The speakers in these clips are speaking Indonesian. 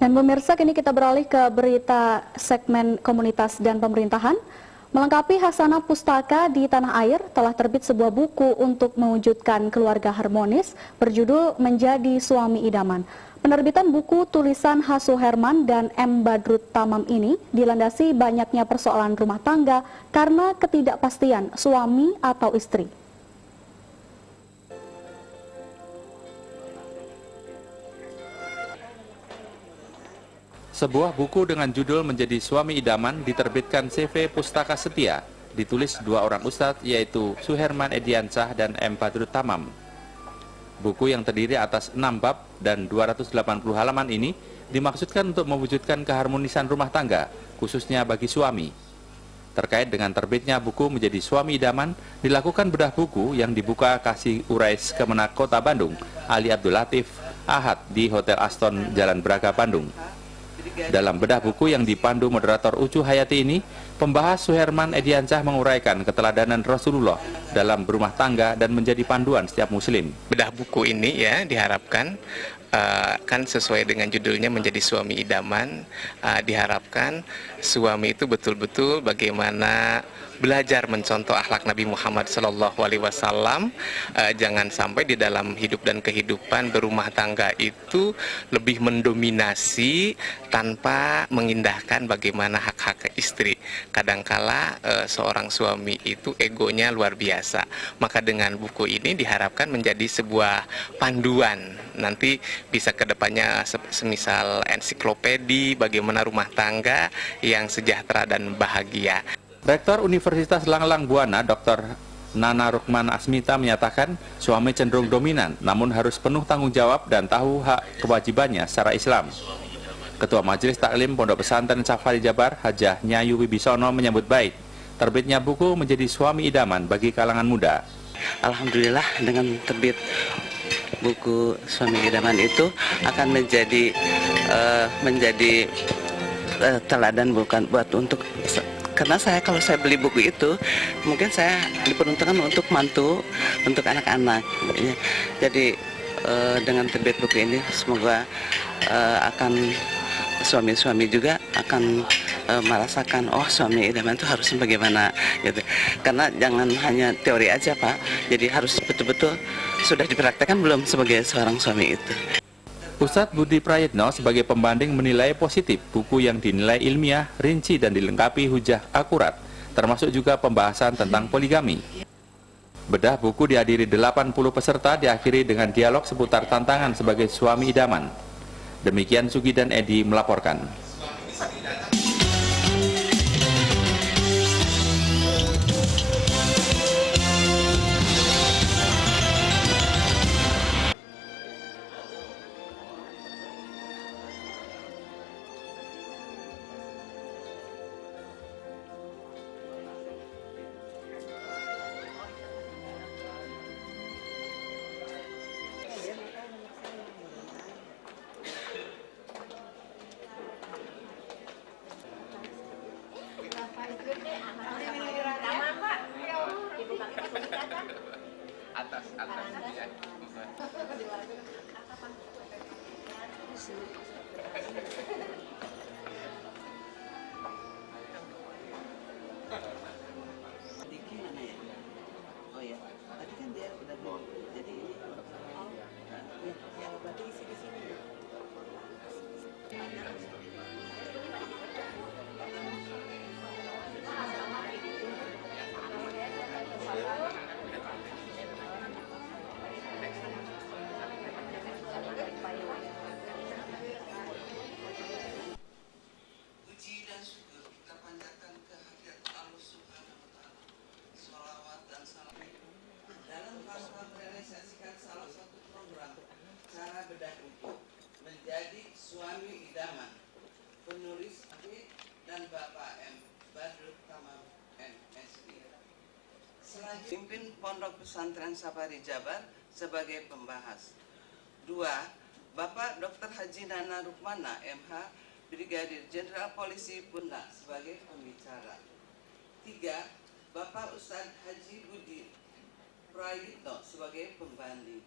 Dan pemirsa, kini kita beralih ke berita segmen komunitas dan pemerintahan. Melengkapi Hasanah Pustaka di tanah air, telah terbit sebuah buku untuk mewujudkan keluarga harmonis berjudul Menjadi Suami Idaman. Penerbitan buku tulisan H. Suherman dan M. Badrut Tamam ini dilandasi banyaknya persoalan rumah tangga karena ketidakpastian suami atau istri. Sebuah buku dengan judul Menjadi Suami Idaman diterbitkan CV Pustaka Setia, ditulis dua orang ustadz yaitu Suherman Ediansyah dan M. Badrut Tamam. Buku yang terdiri atas 6 bab dan 280 halaman ini dimaksudkan untuk mewujudkan keharmonisan rumah tangga, khususnya bagi suami. Terkait dengan terbitnya buku Menjadi Suami Idaman, dilakukan bedah buku yang dibuka Kasih Urais Kemenak Kota Bandung, Ali Abdul Latif, Ahad di Hotel Aston, Jalan Braga, Bandung. Dalam bedah buku yang dipandu moderator Ucu Hayati ini, pembahas Suherman Ediansyah menguraikan keteladanan Rasulullah dalam berumah tangga dan menjadi panduan setiap muslim. Bedah buku ini ya diharapkan kan sesuai dengan judulnya Menjadi Suami Idaman, diharapkan suami itu betul-betul bagaimana belajar mencontoh akhlak Nabi Muhammad SAW. Jangan sampai di dalam hidup dan kehidupan berumah tangga itu lebih mendominasi tanpa mengindahkan bagaimana hak-hak istri. Kadangkala seorang suami itu egonya luar biasa. Maka dengan buku ini diharapkan menjadi sebuah panduan. Nanti bisa kedepannya semisal ensiklopedi bagaimana rumah tangga yang sejahtera dan bahagia. Rektor Universitas Langlang Buana, Dr. Nana Rukman Asmita menyatakan suami cenderung dominan, namun harus penuh tanggung jawab dan tahu hak kewajibannya secara Islam. Ketua Majelis Taklim Pondok Pesantren Safari Jabar, Hajah Nyayu Wibisono menyambut baik terbitnya buku Menjadi Suami Idaman bagi kalangan muda. Alhamdulillah dengan terbit buku Suami Idaman itu akan menjadi teladan bukan buat untuk. Karena kalau saya beli buku itu, mungkin saya diperuntukkan untuk mantu, untuk anak-anak. Jadi dengan terbit buku ini, semoga akan suami-suami juga akan merasakan, oh suami idaman itu harusnya bagaimana, gitu. Karena jangan hanya teori aja Pak, jadi harus betul-betul sudah dipraktekkan belum sebagai seorang suami itu. Ustadz Budi Prayitno sebagai pembanding menilai positif buku yang dinilai ilmiah, rinci dan dilengkapi hujah akurat, termasuk juga pembahasan tentang poligami. Bedah buku dihadiri 80 peserta diakhiri dengan dialog seputar tantangan sebagai suami idaman. Demikian Sugi dan Edi melaporkan. Menjadi Suami Idaman, penulis dan Bapak M. Badrut Tamam MSI. Selanjutnya pimpin Pondok Pesantren Safari Jabar sebagai pembahas. 2. Bapak Dr. Haji Nana Rukmana MH, Brigadir Jenderal Polisi Pundak sebagai pembicara. 3. Bapak Ustadz Haji Budi Prayitno sebagai pembanding.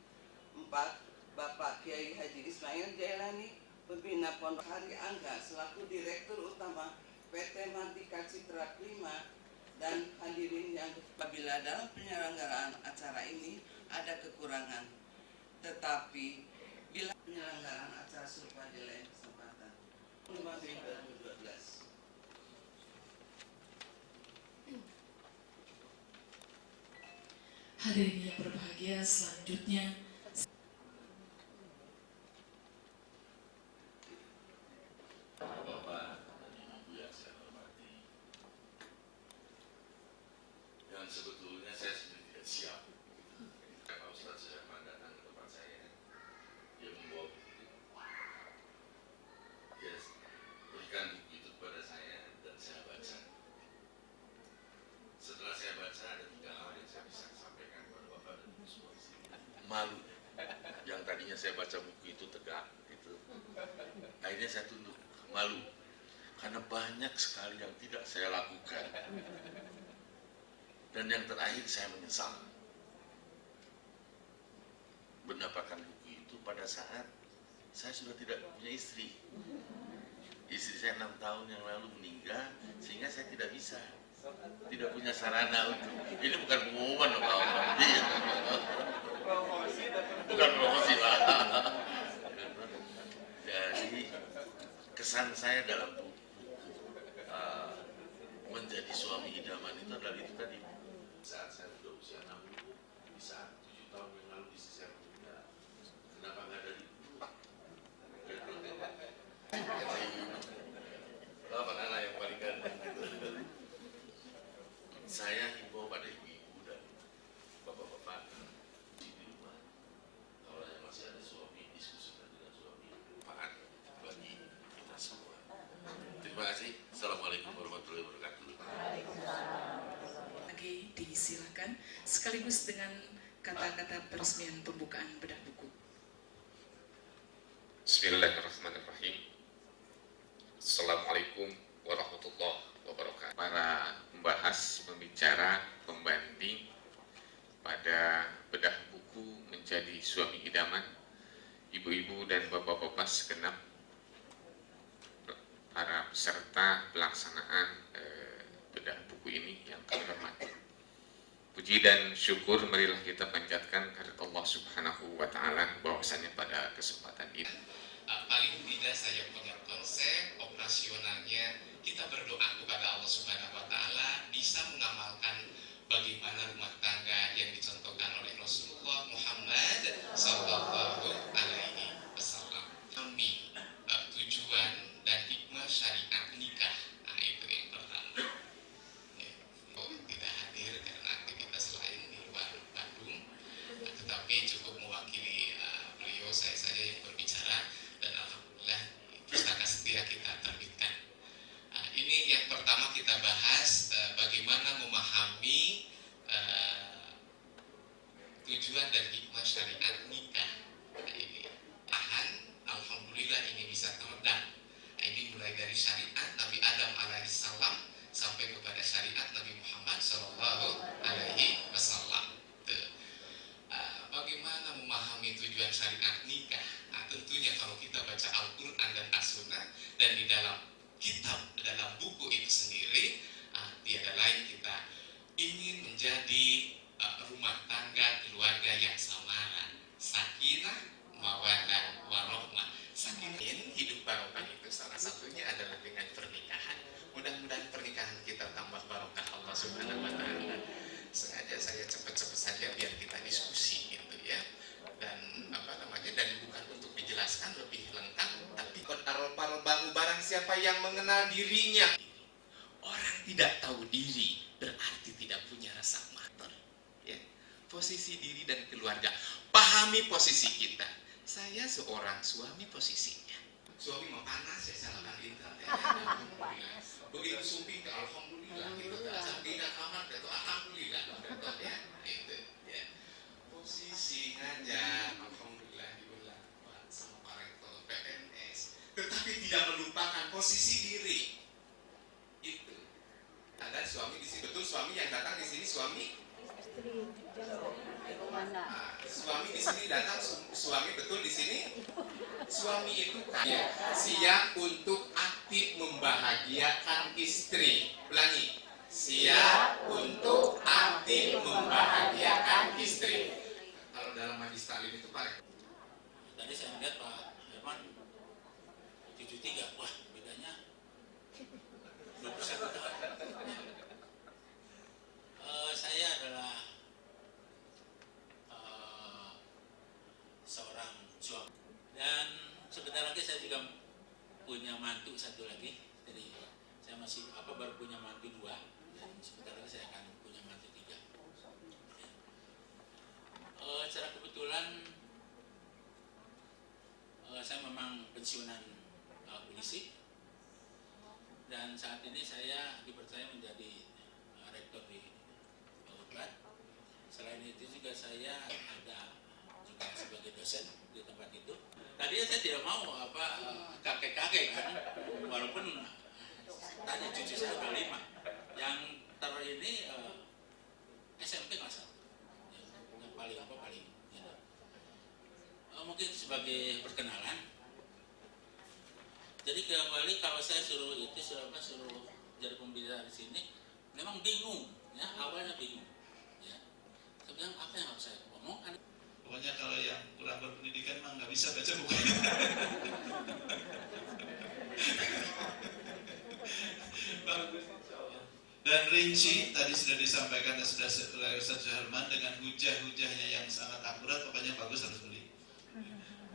4. Bapak Kiai Haji Ismail Jailani, Pembina Pondok Hari Angga selaku Direktur Utama PT Martika Citra Klima dan hadirin yang apabila dalam penyelenggaraan acara ini ada kekurangan, tetapi bila penyelenggaraan acara serupa di lain kesempatan. 5 Mei 2012. Hadirin yang berbahagia, selanjutnya Bapak dan Ibu yang saya hormati, yang sebetulnya saya sendiri tidak siap. Pak Ustadz sudah datang ke tempat saya, dia membawa buku, dia berikan buku itu kepada saya dan saya baca. Setelah saya baca ada 3 hal yang saya bisa sampaikan kepada Bapak dan Ibu semua di sini. Malu, yang tadinya saya baca buku itu tegak, gitu. Akhirnya saya tunduk, malu, karena banyak sekali yang tidak saya lakukan. Dan yang terakhir saya menyesal mendapatkan buku itu pada saat saya sudah tidak punya istri. Istri saya 6 tahun yang lalu meninggal, sehingga saya tidak bisa, tidak punya sarana untuk, ini bukan pengumuman loh Pak, bukan promosi Pak. Jadi kesan saya dalam buku menjadi suami idaman itu adalah itu tadi. Saat saya sudah usia 60, di saat 7 tahun yang lalu istri saya meninggal, kenapa nggak dari dulu? Bapak anak yang paling ganteng. Saya himbau pada ibu-ibu dan bapak-bapak di rumah, kalau yang masih ada suami, diskusikan dengan suami, manfaat bagi kita semua. Terima kasih. Assalamualaikum warahmatullahi wabarakatuh. lagi disilakan sekaligus dengan kata-kata peresmian pembukaan bedah buku. Bismillahirrahmanirrahim. Assalamualaikum warahmatullahi wabarakatuh. Para pembahas, pembicara, pembanding pada bedah buku menjadi suami idaman, ibu-ibu dan bapak-bapak segenap para peserta pelaksanaan bedah buku ini yang kami hormati. Puji dan syukur marilah kita panjatkan kehadirat Allah Subhanahu wa taala bahwasanya pada kesempatan ini paling tidak saya punya konsep operasionalnya, kita berdoa kepada Allah Subhanahu wa taala bisa mengamalkan bagaimana rumah tangga yang dicontohkan oleh Rasulullah Muhammad sallallahu alaihi wasallam. Kami tujuan dan hikmah syariat nikah. Nah, itu yang pertama. Tidak hadir karena aktivitas lain di luar Bandung, tetapi cukup mewakili beliau, saya saja yang berbicara, dan alhamdulillah pustaka setia kita terbitkan. Ini yang pertama kita bahas, bagaimana memahami tujuan dan hikmah syariat nikah. Ini alhamdulillah ini bisa teredam. Ini mulai dari syariat Nabi Adam alaihissalam sampai kepada syariat Nabi Muhammad sallallahu alaihi wasallam. Bagaimana memahami tujuan syariat nikah? Nah, tentunya kalau kita baca Al-Quran dan As-Sunnah, dan di dalam kitab, dalam buku itu sendiri, tiada lain kita ingin menjadi rumah tangga keluarga yang samaran, sakinah, mawaddah, warahmah. Sakinah hidup barokah itu salah satunya adalah dengan pernikahan. Mudah-mudahan pernikahan kita tambah barokah Allah Subhanahu wa taala. Sengaja saya cepat-cepat saja biar kita diskusi gitu ya. Dan dan bukan untuk dijelaskan lebih lengkap, tapi paru baru barang siapa yang mengenal dirinya. Orang tidak tahu diri berarti tidak punya rasa mater. Ya. Posisi diri dan keluarga. Pahami posisi kita. Saya seorang suami, posisinya. Suami mau panas ya salahkan internet. Ya. Begitu sumping ke alhamdulillah gitu. Sampai ke kamar itu alhamdulillah gitu ya. Itu ya. Posisi ngajar alhamdulillah diberlakukan sama para rektor PNS. Tetapi tidak melupakan posisi diri. Itu. Ada suami di sini, betul suami yang datang di sini suami? Istri. Suami di sini datang suami betul di sini. Suami itu kaya, siap untuk aktif membahagiakan istri. Ulangi, siap untuk aktif membahagiakan istri. Kalau dalam majlis taklim itu Pak, tadi saya melihat Pak Herman 73, wah bedanya 21 tahun. Saya adalah seorang suami dan sebentar lagi saya juga punya mantu satu lagi. Jadi saya masih baru punya mantu 2 dan sebentar lagi saya akan punya mantu 3. Secara kebetulan saya memang pensiunan polisi dan saat ini saya dipercaya menjadi rektor di Unpad. Selain itu juga saya ada juga sebagai dosen di tempat itu. Tadinya saya tidak mau kakek-kakek kan, walaupun tadi cucu saya udah 5. Yang ini SMP kelas 1. Yang paling mungkin sebagai perkenalan. Jadi kembali kalau saya suruh jadi pembicara di sini, memang bingung, ya awalnya bingung. Ya, saya bilang apa yang harus saya omongkan? Pokoknya kalau yang kurang berpendidikan mah nggak bisa baca buku. Dan rinci tadi sudah disampaikan dan sudah oleh Ustaz Suherman dengan hujah-hujahnya yang sangat akurat, pokoknya bagus, harus beli.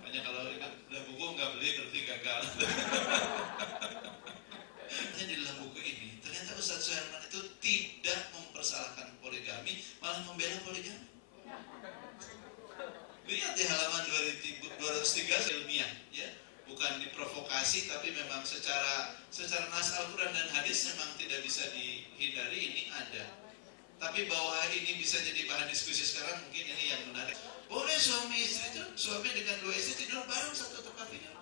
Makanya kalau udah buku nggak beli berarti gagal. Di dalam buku ini ternyata Ustaz Suherman itu tidak mempersalahkan poligami, malah membela poligami. Lihat di halaman 203 ilmiah, ya, bukan diprovokasi, tapi memang secara nas Al-Quran dan hadis memang tidak bisa dihindari, ini ada. Tapi bahwa ini bisa jadi bahan diskusi sekarang, mungkin ini yang menarik. Boleh suami istri itu, suami dengan 2 istri tidur bareng satu tempat tidur.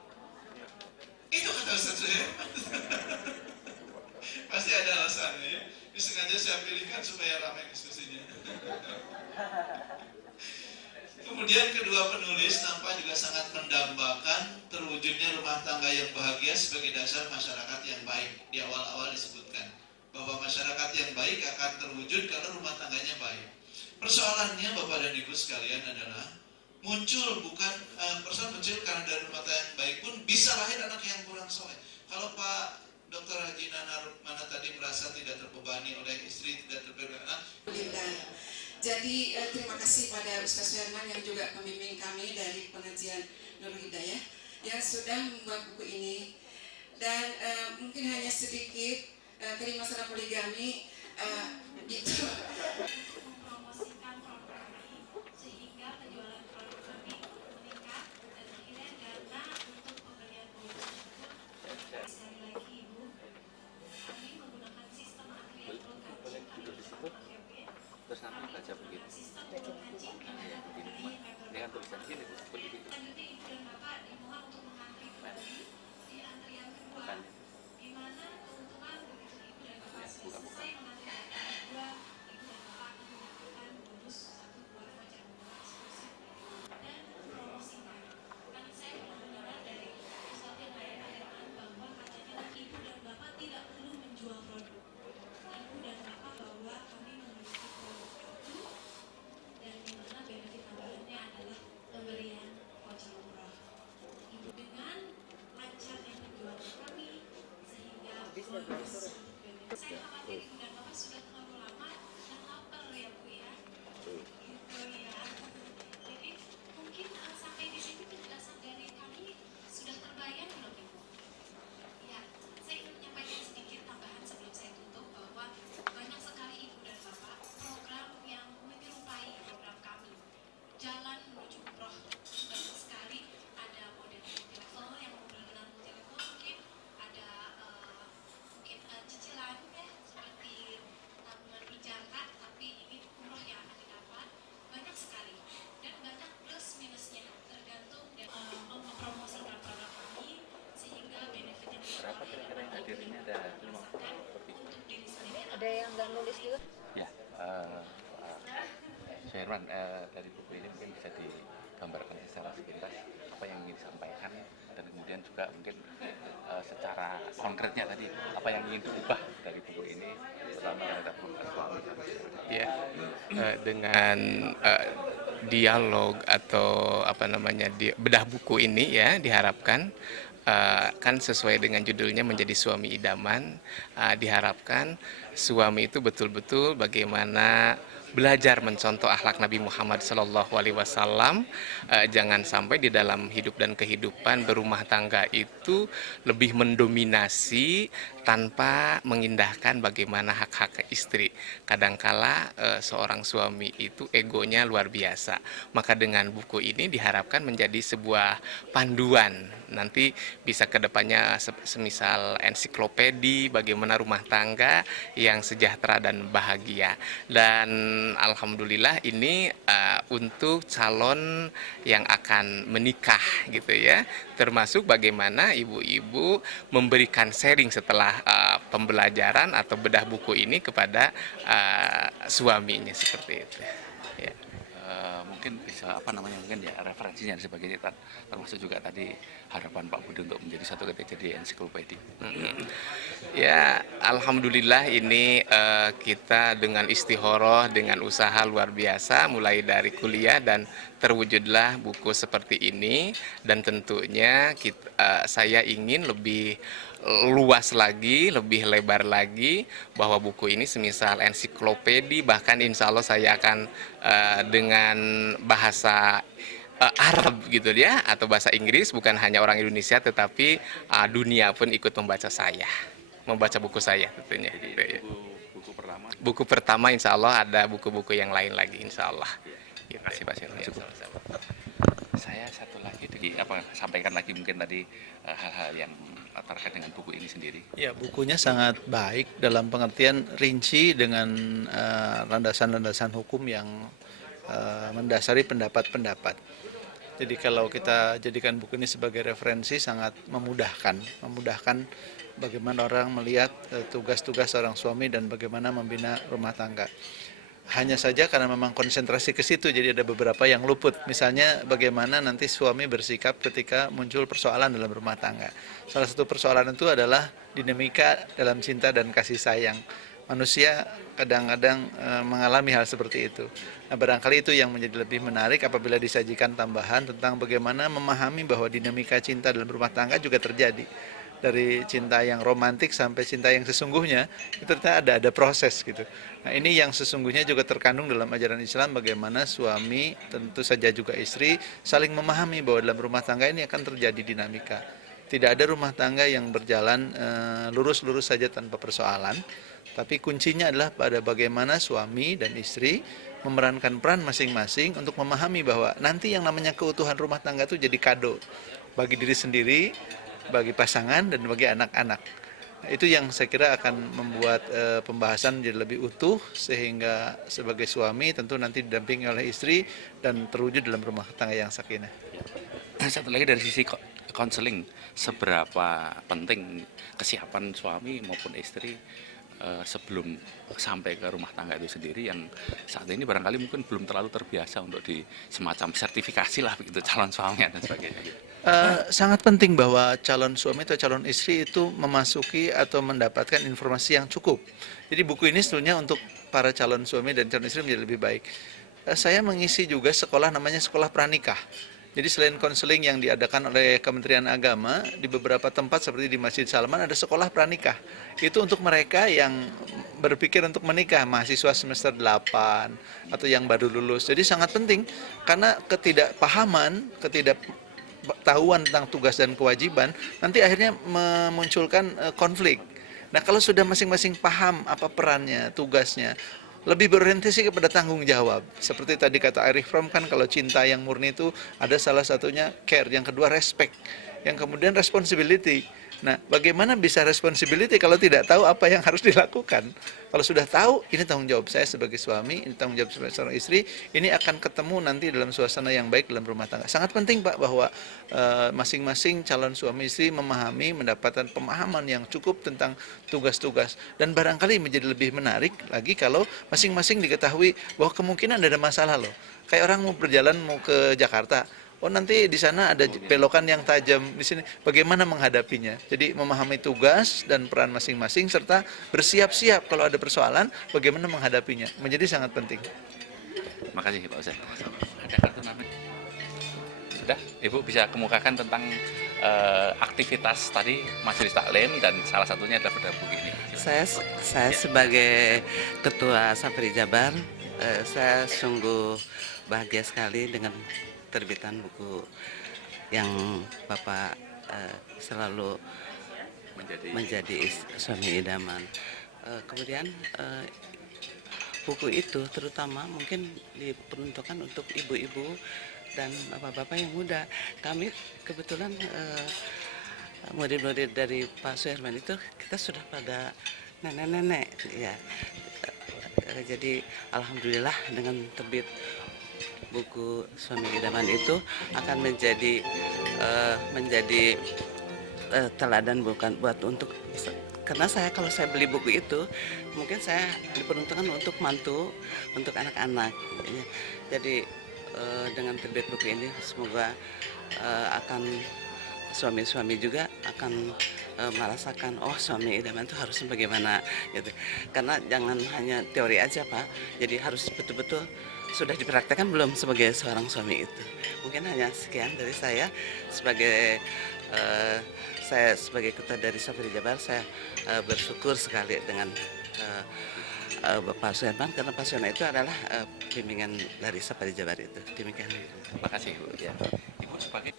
Itu kata Ustaz Suherman. Pasti ada alasannya, ya. Ini sengaja saya pilihkan supaya ramai diskusinya. Kemudian kedua penulis nampak juga sangat mendambakan terwujudnya rumah tangga yang bahagia sebagai dasar masyarakat yang baik. Di awal-awal disebutkan bahwa masyarakat yang baik akan terwujud kalau rumah tangganya baik. Persoalannya Bapak dan Ibu sekalian adalah persoalan muncul karena dari rumah tangga yang baik pun bisa lahir anak yang kurang soleh. Kalau Pak Dr. Haji Nana Rukmana tadi merasa tidak terbebani oleh istri, tidak terbebani anak. Jadi terima kasih pada Ustaz Suherman yang juga pembimbing kami dari pengajian Nurul Hidayah yang sudah membuat buku ini. Dan mungkin hanya sedikit dari masalah poligami itu. Mempromosikan produk kami sehingga penjualan produk kami meningkat dan akhirnya dana untuk pembelian produk tersebut. Sekali lagi Ibu, kami menggunakan sistem antrian telur kancing kami bersama KPP. Terus nanti baca begitu. Dengan tulisan gini, begitu. Selanjutnya Ibu dan Bapak dimohon untuk mengantri kembali di antrian kedua, di mana keuntungan begitu Ibu dan Bapak sudah selesai mengantri antrian kedua, Ibu dan Bapak akan mendapatkan bonus 1 buah voucher murah eksklusif dan mempromosikan. Karena saya benar-benar dari Ustaz Herman bahwa katanya Ibu dan Bapak tidak perlu menjual produk. Ibu dan Bapak bahwa kami memiliki produk itu dan dimana benefit tambahannya adalah pemberian voucher murah. Ibu dengan lancarnya penjualan kami sehingga bonus untuk benefit. Saya khawatir Ibu dan Bapak sudah terlalu lama dan lapar ya Bu ya. Gitu ya. Jadi mungkin sampai di sini penjelasan dari kami sudah terbayang belum Ibu? Ya, saya ingin menyampaikan sedikit tambahan sebelum saya tutup bahwa banyak sekali Ibu dan Bapak program yang menyerupai program kami. Jalan menuju umroh banyak sekali, ada model multi-level yang dengan multi-level mungkin ada mungkin cicilan ya seperti tabungan berjangka, tapi ini umroh yang akan didapat banyak sekali dan banyak plus minusnya tergantung dari mempromosikan produk kami sehingga benefit yang Berapa kira-kira yang hadir ini ada 50 untuk diri sendiri. Ada yang nggak nulis juga? Ya, Suherman, dari buku ini mungkin bisa gambarkan secara sepintas apa yang ingin disampaikan, dan kemudian juga mungkin secara konkretnya tadi apa yang ingin diubah dari buku ini, terutama terhadap suami. Ya, dengan dialog atau bedah buku ini ya diharapkan kan sesuai dengan judulnya menjadi suami idaman, diharapkan suami itu betul-betul bagaimana belajar mencontoh akhlak Nabi Muhammad SAW. Jangan sampai di dalam hidup dan kehidupan berumah tangga itu lebih mendominasi tanpa mengindahkan bagaimana hak-hak istri. Kadangkala seorang suami itu egonya luar biasa. Maka dengan buku ini diharapkan menjadi sebuah panduan. Nanti bisa kedepannya semisal ensiklopedi bagaimana rumah tangga yang sejahtera dan bahagia. Dan alhamdulillah ini untuk calon yang akan menikah gitu ya, termasuk bagaimana ibu-ibu memberikan sharing setelah pembelajaran atau bedah buku ini kepada suaminya seperti itu ya. Mungkin bisa mungkin ya referensinya dan sebagainya, termasuk juga tadi harapan Pak Budi untuk menjadi satu ketika jadi ensiklopedi. Ya, alhamdulillah ini kita dengan istikharah, dengan usaha luar biasa mulai dari kuliah dan terwujudlah buku seperti ini, dan tentunya saya ingin lebih luas lagi, lebih lebar lagi, bahwa buku ini semisal ensiklopedi, bahkan insya Allah saya akan dengan bahasa Arab gitu ya, atau bahasa Inggris, bukan hanya orang Indonesia tetapi dunia pun ikut membaca buku saya tentunya. Jadi, buku pertama insya Allah, ada buku-buku yang lain lagi insya Allah. Terima kasih Pak Sirno. Saya satu lagi sampaikan lagi mungkin tadi hal-hal yang terkait dengan buku ini sendiri. Ya, bukunya sangat baik dalam pengertian rinci dengan landasan-landasan hukum yang mendasari pendapat-pendapat. Jadi kalau kita jadikan buku ini sebagai referensi sangat memudahkan bagaimana orang melihat tugas-tugas seorang suami dan bagaimana membina rumah tangga. Hanya saja karena memang konsentrasi ke situ, jadi ada beberapa yang luput. Misalnya bagaimana nanti suami bersikap ketika muncul persoalan dalam rumah tangga. Salah satu persoalan itu adalah dinamika dalam cinta dan kasih sayang. Manusia kadang-kadang mengalami hal seperti itu. Nah, barangkali itu yang menjadi lebih menarik apabila disajikan tambahan tentang bagaimana memahami bahwa dinamika cinta dalam rumah tangga juga terjadi. Dari cinta yang romantik sampai cinta yang sesungguhnya, itu ternyata ada proses gitu. Nah, ini yang sesungguhnya juga terkandung dalam ajaran Islam, bagaimana suami, tentu saja juga istri, saling memahami bahwa dalam rumah tangga ini akan terjadi dinamika. Tidak ada rumah tangga yang berjalan lurus-lurus saja tanpa persoalan, tapi kuncinya adalah pada bagaimana suami dan istri memerankan peran masing-masing untuk memahami bahwa nanti yang namanya keutuhan rumah tangga itu jadi kado bagi diri sendiri, bagi pasangan, dan bagi anak-anak. Nah, itu yang saya kira akan membuat pembahasan jadi lebih utuh, sehingga sebagai suami tentu nanti didampingi oleh istri dan terwujud dalam rumah tangga yang sakinah. Satu lagi dari sisi konseling, seberapa penting kesiapan suami maupun istri sebelum sampai ke rumah tangga itu sendiri, yang saat ini barangkali mungkin belum terlalu terbiasa untuk di semacam sertifikasi lah begitu, calon suami dan sebagainya. Sangat penting bahwa calon suami atau calon istri itu memasuki atau mendapatkan informasi yang cukup. Jadi buku ini sebetulnya untuk para calon suami dan calon istri menjadi lebih baik. Saya mengisi juga sekolah namanya sekolah pranikah. Jadi selain konseling yang diadakan oleh Kementerian Agama, di beberapa tempat seperti di Masjid Salman ada sekolah pranikah. Itu untuk mereka yang berpikir untuk menikah, mahasiswa semester 8 atau yang baru lulus. Jadi sangat penting karena ketidakpahaman, ketidaktahuan tentang tugas dan kewajiban nanti akhirnya memunculkan konflik. Nah, kalau sudah masing-masing paham apa perannya, tugasnya, lebih berorientasi kepada tanggung jawab. Seperti tadi kata Erich Fromm kan, kalau cinta yang murni itu ada salah satunya care, yang kedua respect, yang kemudian responsibility. Nah, bagaimana bisa responsibility kalau tidak tahu apa yang harus dilakukan? Kalau sudah tahu, ini tanggung jawab saya sebagai suami, ini tanggung jawab sebagai seorang istri, ini akan ketemu nanti dalam suasana yang baik dalam rumah tangga. Sangat penting Pak bahwa masing-masing calon suami istri memahami, mendapatkan pemahaman yang cukup tentang tugas-tugas. Dan barangkali menjadi lebih menarik lagi kalau masing-masing diketahui bahwa kemungkinan ada masalah loh. Kayak orang mau berjalan mau ke Jakarta, oh nanti di sana ada belokan yang tajam di sini. Bagaimana menghadapinya? Jadi memahami tugas dan peran masing-masing serta bersiap-siap kalau ada persoalan bagaimana menghadapinya menjadi sangat penting. Terima kasih Pak Ustaz. Ada kartu nama? Sudah, Ibu bisa kemukakan tentang aktivitas tadi majelis taklim dan salah satunya adalah bedah buku ini. Saya sebagai Ketua Safri Jabar, saya sungguh bahagia sekali dengan terbitan buku yang Bapak selalu menjadi suami idaman. Kemudian buku itu terutama mungkin diperuntukkan untuk ibu-ibu dan bapak-bapak yang muda. Kami kebetulan murid-murid dari Pak Suherman itu kita sudah pada nenek-nenek ya. Jadi alhamdulillah dengan terbit buku Suami Idaman itu akan menjadi teladan buat untuk, karena saya kalau saya beli buku itu mungkin saya diperuntukkan untuk mantu, untuk anak-anak. Jadi dengan terbit buku ini semoga akan suami-suami juga akan merasakan oh suami idaman itu harusnya bagaimana gitu. Karena jangan hanya teori aja Pak, jadi harus betul-betul sudah dipraktekkan belum sebagai seorang suami itu. Mungkin hanya sekian dari saya sebagai ketua dari Safri Jabar. Saya bersyukur sekali dengan Bapak Suherman karena Pak Suherman itu adalah bimbingan dari Safri Jabar itu. Demikian. Terima kasih Bu. Ya. Ibu sebagai